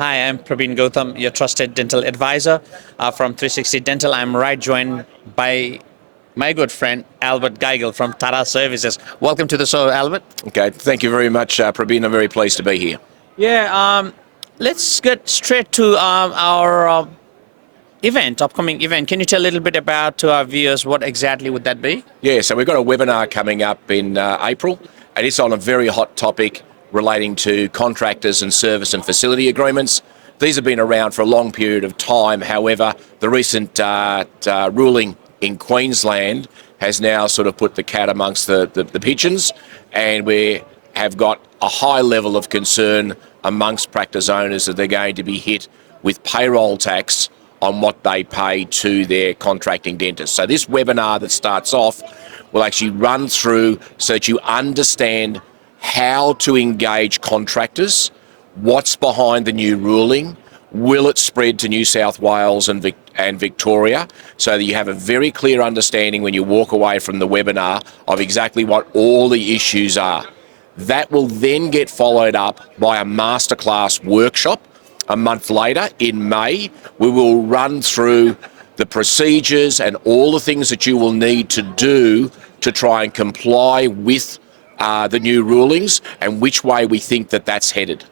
Hi, I'm Praveen Gautam, your trusted dental advisor from 360 Dental. I'm joined by my good friend Albert Geigel from Tata Services. Welcome to the show, Albert. Okay, thank you very much, Praveen. I'm very pleased to be here. Yeah, let's get straight to our upcoming event. Can you tell a little bit about to our viewers what exactly would that be? Yeah, so we've got a webinar coming up in April, and it's on a very hot topic relating to contractors and service and facility agreements. These have been around for a long period of time. However, the recent ruling in Queensland has now sort of put the cat amongst the pigeons, and we have got a high level of concern amongst practice owners that they're going to be hit with payroll tax on what they pay to their contracting dentists. So this webinar that starts off will actually run through so that you understand how to engage contractors, what's behind the new ruling, will it spread to New South Wales and Victoria, so that you have a very clear understanding when you walk away from the webinar of exactly what all the issues are. That will then get followed up by a masterclass workshop a month later in May. We will run through the procedures and all the things that you will need to do to try and comply with the new rulings and which way we think that that's headed.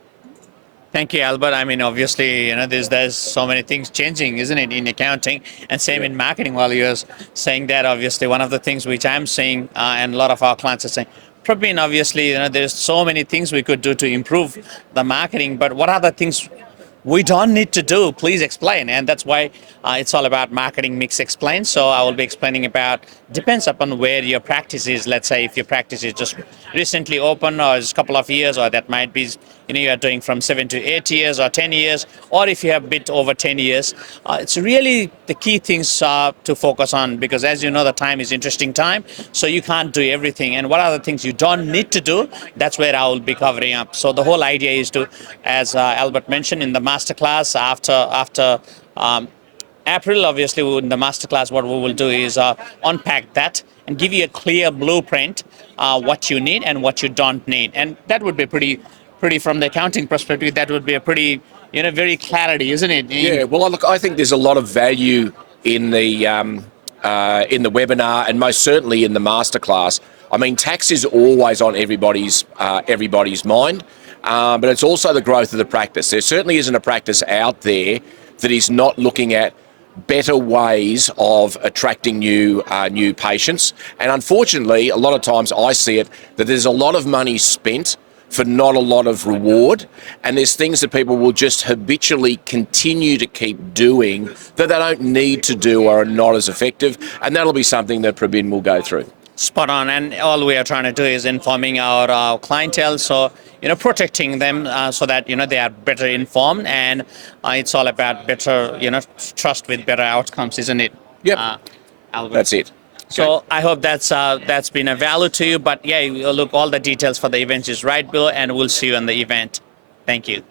Thank you, Albert. I mean, obviously, there's so many things changing, isn't it, in accounting and same in marketing. While you're saying that, obviously, one of the things which I'm seeing and a lot of our clients are saying, Praveen, obviously, there's so many things we could do to improve the marketing, but what are the things we don't need to do? Please explain. And that's why it's all about marketing mix explained. So I will be explaining about, depends upon where your practice is. Let's say if your practice is just recently open or just a couple of years, or that might be, you are doing from 7 to 8 years or 10 years, or if you have a bit over 10 years, it's really the key things to focus on, because as you know, the time is interesting time, so you can't do everything. And what are the things you don't need to do? That's where I will be covering up. So the whole idea is to, as Albert mentioned in the masterclass after April, obviously in the masterclass, what we will do is unpack that and give you a clear blueprint what you need and what you don't need. And that would be pretty from the accounting perspective, that would be a pretty, very clarity, isn't it? Yeah, well, look, I think there's a lot of value in the webinar and most certainly in the masterclass. I mean, tax is always on everybody's mind, but it's also the growth of the practice. There certainly isn't a practice out there that is not looking at better ways of attracting new patients. And unfortunately, a lot of times I see it that there's a lot of money spent for not a lot of reward, and there's things that people will just habitually continue to keep doing that they don't need to do or are not as effective, and that'll be something that Praveen will go through. Spot on, and all we are trying to do is informing our clientele, so protecting them so that they are better informed, and it's all about better trust with better outcomes, isn't it? Yep, that's it. So I hope that's been a value to you. But yeah, look, all the details for the event is right below, and we'll see you on the event. Thank you.